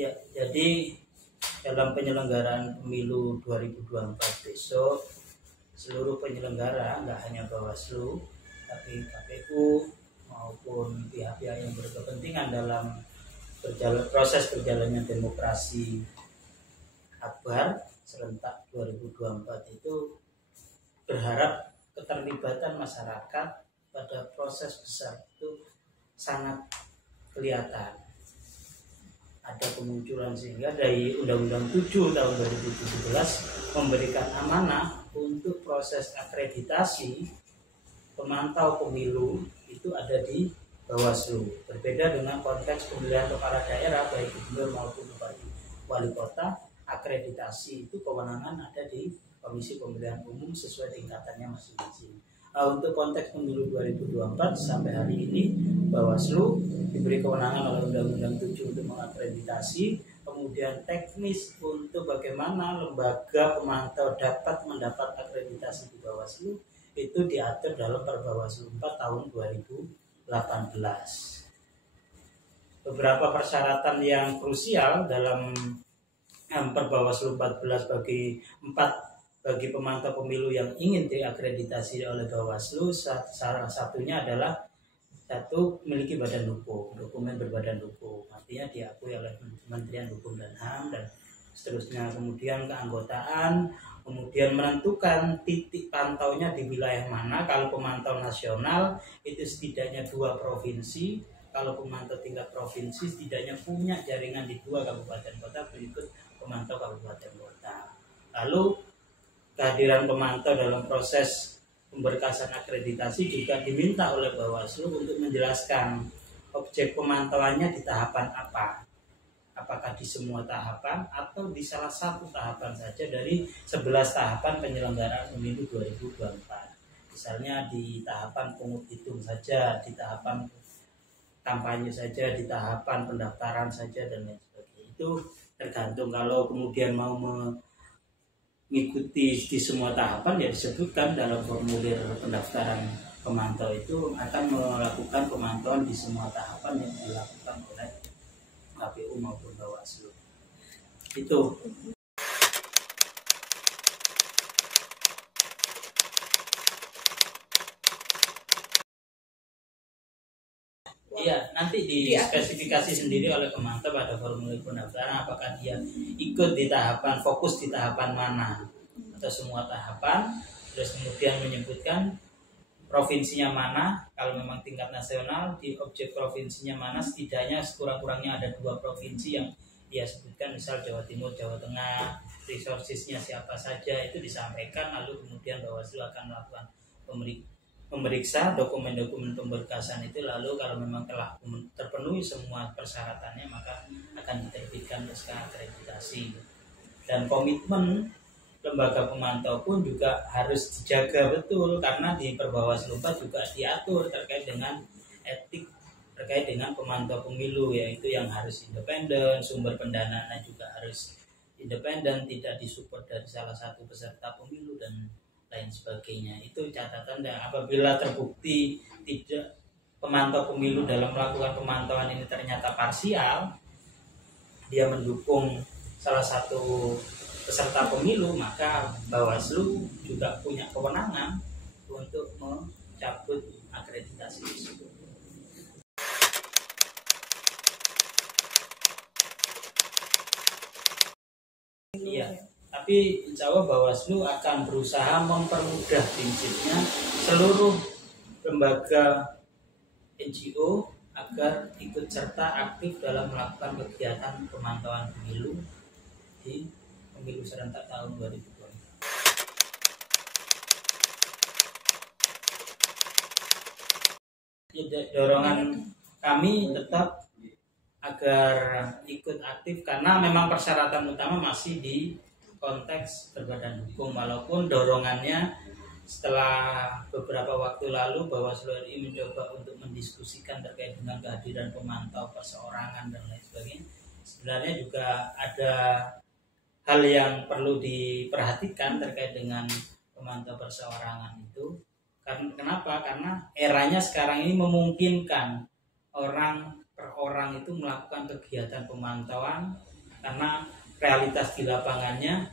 Ya, jadi dalam penyelenggaraan pemilu 2024 besok, seluruh penyelenggara, nggak hanya Bawaslu, tapi KPU maupun pihak-pihak yang berkepentingan dalam proses berjalannya demokrasi akbar serentak 2024 itu berharap keterlibatan masyarakat pada proses besar itu sangat kelihatan. Ada kemunculan sehingga dari Undang-Undang 7 tahun 2017 memberikan amanah untuk proses akreditasi pemantau pemilu itu ada di Bawaslu. Berbeda dengan konteks pemilihan kepala daerah baik gubernur maupun bupati wali kota, akreditasi itu kewenangan ada di Komisi Pemilihan Umum sesuai tingkatannya masing-masing. Untuk konteks pemilu 2024 sampai hari ini Bawaslu diberi kewenangan oleh Undang-Undang 7 untuk mengakreditasi, kemudian teknis untuk bagaimana lembaga pemantau dapat mendapat akreditasi di Bawaslu itu diatur dalam Perbawaslu 4 tahun 2018. Beberapa persyaratan yang krusial dalam Perbawaslu 14 bagi pemantau pemilu yang ingin diakreditasi oleh Bawaslu, salah satunya adalah satu, memiliki badan hukum, dokumen berbadan hukum, artinya diakui oleh Kementerian Hukum dan HAM dan seterusnya. Kemudian keanggotaan, kemudian menentukan titik pantaunya di wilayah mana. Kalau pemantau nasional itu setidaknya 2 provinsi, kalau pemantau tingkat provinsi setidaknya punya jaringan di 2 kabupaten kota berikut pemantau kabupaten kota. Lalu kehadiran pemantau dalam proses pemberkasan akreditasi juga diminta oleh Bawaslu untuk menjelaskan objek pemantauannya di tahapan apa. Apakah di semua tahapan atau di salah satu tahapan saja dari 11 tahapan penyelenggaraan pemilu 2024. Misalnya di tahapan pungut hitung saja, di tahapan kampanye saja, di tahapan pendaftaran saja dan lain sebagainya. Itu tergantung. Kalau kemudian mau mengikuti di semua tahapan, ya disebutkan dalam formulir pendaftaran pemantau itu akan melakukan pemantauan di semua tahapan yang dilakukan oleh KPU maupun Bawaslu. Itu. Iya, nanti dispesifikasi sendiri oleh pemantau pada formulir pendaftaran apakah dia ikut di tahapan, fokus di tahapan mana atau semua tahapan, terus kemudian menyebutkan provinsinya mana. Kalau memang tingkat nasional, di objek provinsinya mana, setidaknya sekurang-kurangnya ada 2 provinsi yang dia sebutkan, misal Jawa Timur, Jawa Tengah, resourcesnya siapa saja itu disampaikan. Lalu kemudian Bawaslu akan melakukan memeriksa dokumen-dokumen pemberkasan itu, lalu kalau memang telah terpenuhi semua persyaratannya maka akan diterbitkan SK akreditasi. Dan komitmen lembaga pemantau pun juga harus dijaga betul, karena di Perbawaslu 4 juga diatur terkait dengan etik terkait dengan pemantau pemilu, yaitu yang harus independen, sumber pendanaannya juga harus independen, tidak disupport dari salah satu peserta pemilu dan lain sebagainya. Itu catatan. Dan apabila terbukti tidak pemantau pemilu dalam melakukan pemantauan ini ternyata parsial, dia mendukung salah satu peserta pemilu, maka Bawaslu juga punya kewenangan untuk mencabut akreditasi tersebut. Iya. Tapi insya Allah Bawaslu akan berusaha mempermudah prinsipnya seluruh lembaga NGO agar ikut serta aktif dalam melakukan kegiatan pemantauan pemilu di pemilu serentak tahun 2024. Dorongan kami tetap agar ikut aktif karena memang persyaratan utama masih di konteks berbadan hukum, walaupun dorongannya setelah beberapa waktu lalu Bawaslu RI mencoba untuk mendiskusikan terkait dengan kehadiran pemantau perseorangan dan lain sebagainya. Sebenarnya juga ada hal yang perlu diperhatikan terkait dengan pemantau perseorangan itu. Kenapa? Karena eranya sekarang ini memungkinkan orang per orang itu melakukan kegiatan pemantauan karena realitas di lapangannya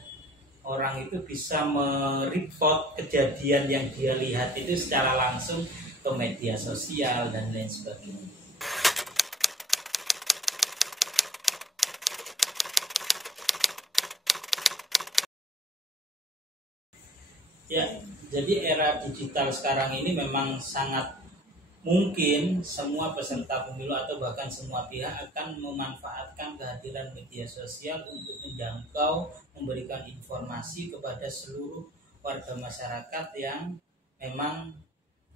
orang itu bisa mereport kejadian yang dia lihat itu secara langsung ke media sosial dan lain sebagainya. Ya, jadi era digital sekarang ini memang sangat mungkin semua peserta pemilu atau bahkan semua pihak akan memanfaatkan kehadiran media sosial untuk menjangkau, memberikan informasi kepada seluruh warga masyarakat yang memang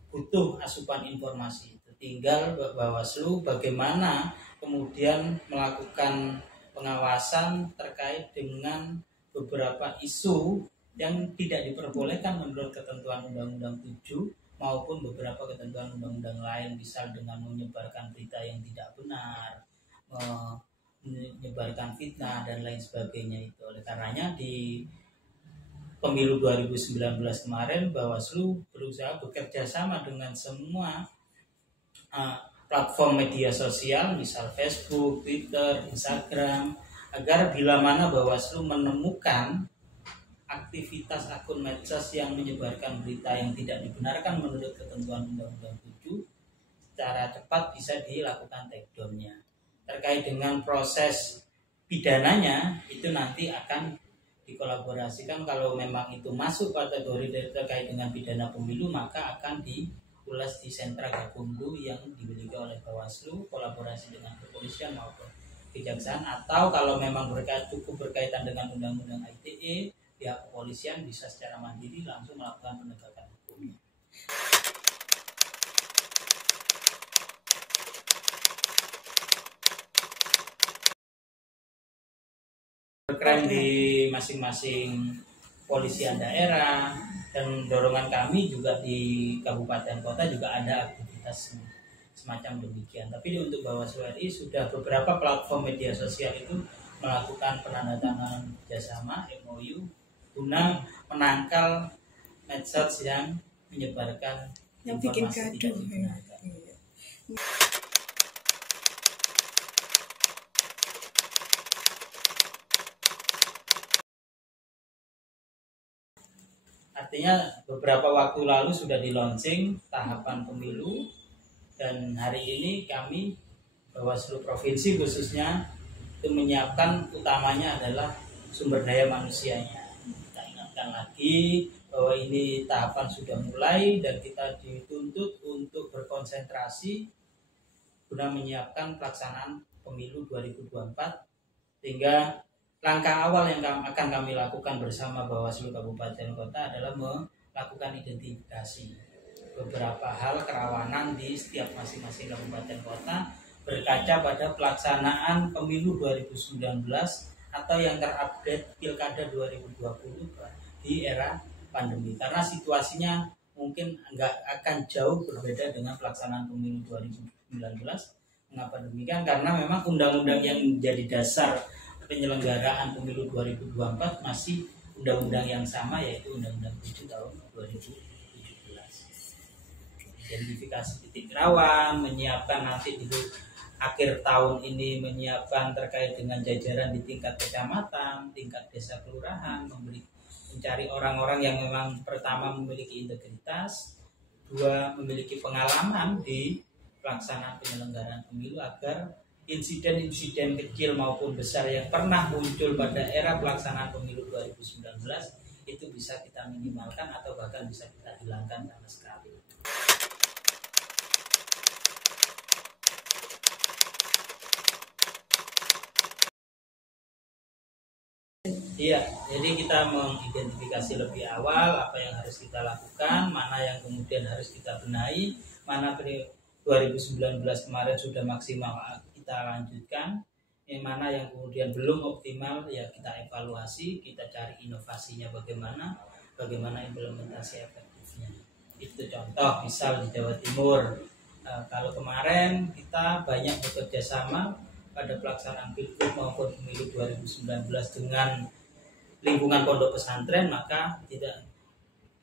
butuh asupan informasi itu. Tinggal Bawaslu bagaimana kemudian melakukan pengawasan terkait dengan beberapa isu yang tidak diperbolehkan menurut ketentuan Undang-Undang 7 maupun beberapa ketentuan undang-undang lain, misal dengan menyebarkan berita yang tidak benar, menyebarkan fitnah dan lain sebagainya itu. Oleh karenanya di pemilu 2019 kemarin Bawaslu berusaha bekerja sama dengan semua platform media sosial, misal Facebook, Twitter, Instagram, agar bila mana Bawaslu menemukan aktivitas akun medsos yang menyebarkan berita yang tidak dibenarkan menurut ketentuan Undang-Undang 7 secara cepat bisa dilakukan takedown-nya. Terkait dengan proses pidananya itu nanti akan dikolaborasikan. Kalau memang itu masuk kategori terkait dengan pidana pemilu, maka akan diulas di sentra gakumdu yang dimiliki oleh Bawaslu, kolaborasi dengan kepolisian maupun kejaksaan, atau kalau memang cukup berkaitan dengan undang-undang ITE, pihak kepolisian bisa secara mandiri langsung melakukan penegakan hukumnya. Berkeren di masing-masing polisian daerah, dan dorongan kami juga di kabupaten kota juga ada aktivitas semacam demikian. Tapi untuk Bawaslu RI sudah beberapa platform media sosial itu melakukan penandatanganan kerjasama MOU guna menangkal medsos yang menyebarkan yang bikin informasi gaduh. tidak dibenarkan. Artinya beberapa waktu lalu sudah di launching tahapan pemilu, dan hari ini kami Bawaslu Provinsi khususnya itu menyiapkan utamanya adalah sumber daya manusianya. Kita ingatkan lagi bahwa ini tahapan sudah mulai dan kita dituntut untuk berkonsentrasi guna menyiapkan pelaksanaan pemilu 2024, sehingga langkah awal yang akan kami lakukan bersama Bawaslu Kabupaten Kota adalah melakukan identifikasi beberapa hal kerawanan di setiap masing-masing kabupaten kota berkaca pada pelaksanaan pemilu 2019 atau yang terupdate Pilkada 2020 di era pandemi, karena situasinya mungkin nggak akan jauh berbeda dengan pelaksanaan pemilu 2019. Mengapa demikian? Karena memang undang-undang yang menjadi dasar penyelenggaraan pemilu 2024 masih undang-undang yang sama, yaitu Undang-Undang 7 tahun 2017. Identifikasi titik rawan, menyiapkan nanti di akhir tahun ini menyiapkan terkait dengan jajaran di tingkat kecamatan, tingkat desa kelurahan, mencari orang-orang yang memang pertama memiliki integritas, dua memiliki pengalaman di pelaksanaan penyelenggaraan pemilu, agar insiden-insiden kecil maupun besar yang pernah muncul pada era pelaksanaan pemilu 2019 itu bisa kita minimalkan atau bahkan bisa kita hilangkan sama sekali. Iya, jadi kita mengidentifikasi lebih awal apa yang harus kita lakukan, mana yang kemudian harus kita benahi, mana 2019 kemarin sudah maksimal kita lanjutkan, yang mana yang kemudian belum optimal ya kita evaluasi, kita cari inovasinya bagaimana implementasi efektifnya. Itu contoh misal di Jawa Timur, kalau kemarin kita banyak bekerja sama pada pelaksanaan pilgub maupun pemilu 2019 dengan lingkungan pondok pesantren, maka tidak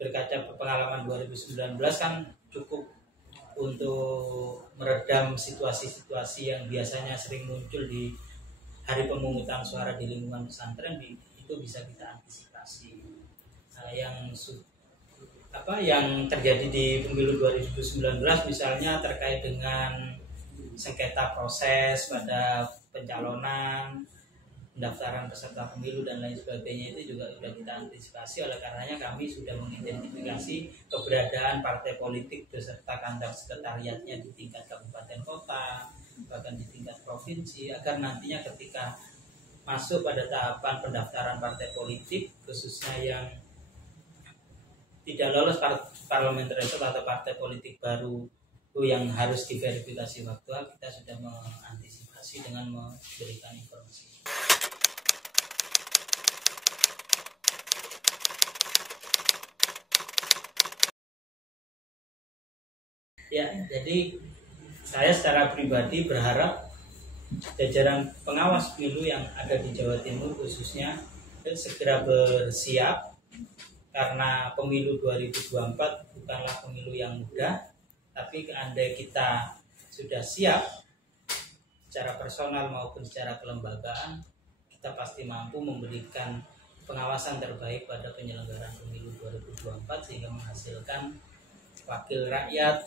berkaca pengalaman 2019 kan cukup untuk meredam situasi-situasi yang biasanya sering muncul di hari pemungutan suara di lingkungan pesantren itu bisa kita antisipasi. Nah, yang terjadi di pemilu 2019 misalnya terkait dengan sengketa proses pada pencalonan, pendaftaran peserta pemilu dan lain sebagainya, itu juga sudah kita antisipasi. Oleh karenanya kami sudah mengidentifikasi keberadaan partai politik beserta kantor sekretariatnya di tingkat kabupaten kota, bahkan di tingkat provinsi, agar nantinya ketika masuk pada tahapan pendaftaran partai politik, khususnya yang tidak lolos parliamentary threshold atau partai politik baru yang harus diverifikasi faktual, kita sudah mengantisipasi dengan memberikan informasi. Ya, jadi saya secara pribadi berharap jajaran pengawas pemilu yang ada di Jawa Timur khususnya segera bersiap, karena pemilu 2024 bukanlah pemilu yang mudah, tapi andai kita sudah siap secara personal maupun secara kelembagaan, kita pasti mampu memberikan pengawasan terbaik pada penyelenggaraan pemilu 2024 sehingga menghasilkan wakil rakyat,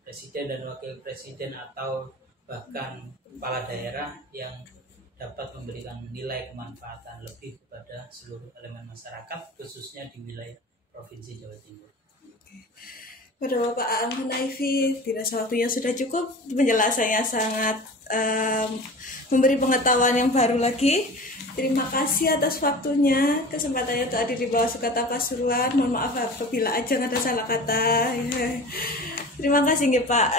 presiden dan wakil presiden atau bahkan kepala daerah yang dapat memberikan nilai kemanfaatan lebih kepada seluruh elemen masyarakat, khususnya di wilayah Provinsi Jawa Timur. Pada Bapak Al-Hunayfi, dirasa waktunya sudah cukup, penjelasannya sangat memberi pengetahuan yang baru lagi. Terima kasih atas waktunya, kesempatannya untuk hadir di Bawaslu Kota Pasuruan. Mohon maaf apabila ajang ada salah kata. Terima kasih nggih Pak.